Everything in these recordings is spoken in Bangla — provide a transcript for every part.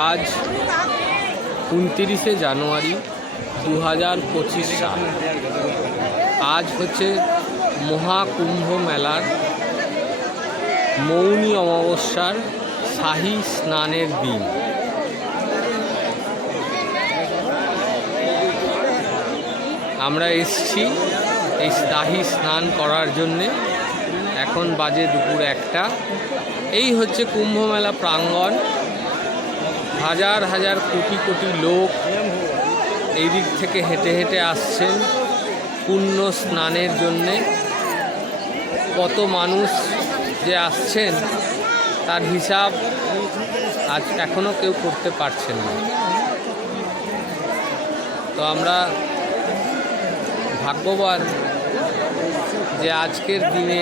আজ 29শে জানুয়ারি 2025 সাল। আজ হচ্ছে মহাকুম্ভ মেলার মৌনী অমাবস্যার শাহী স্নানের দিন। আমরা এসছি এই শাহী স্নান করার জন্যে। এখন বাজে দুপুর 1টা। এই হচ্ছে কুম্ভ মেলা প্রাঙ্গণ। হাজার হাজার কোটি কোটি লোক এই দিক থেকে হেঁটে হেঁটে আসছেন পুণ্য স্নানের জন্যে। কত মানুষ যে আসছেন তার হিসাব আজ এখনও কেউ করতে পারছেন না। তো আমরা ভাগ্যবান যে আজকের দিনে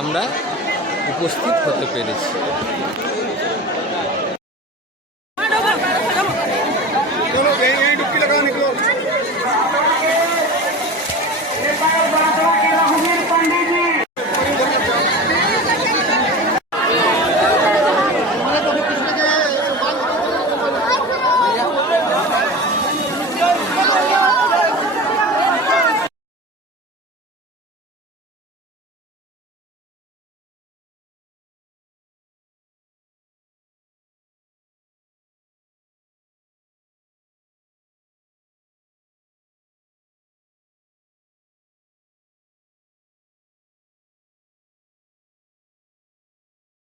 আমরা উপস্থিত হতে পেরেছি।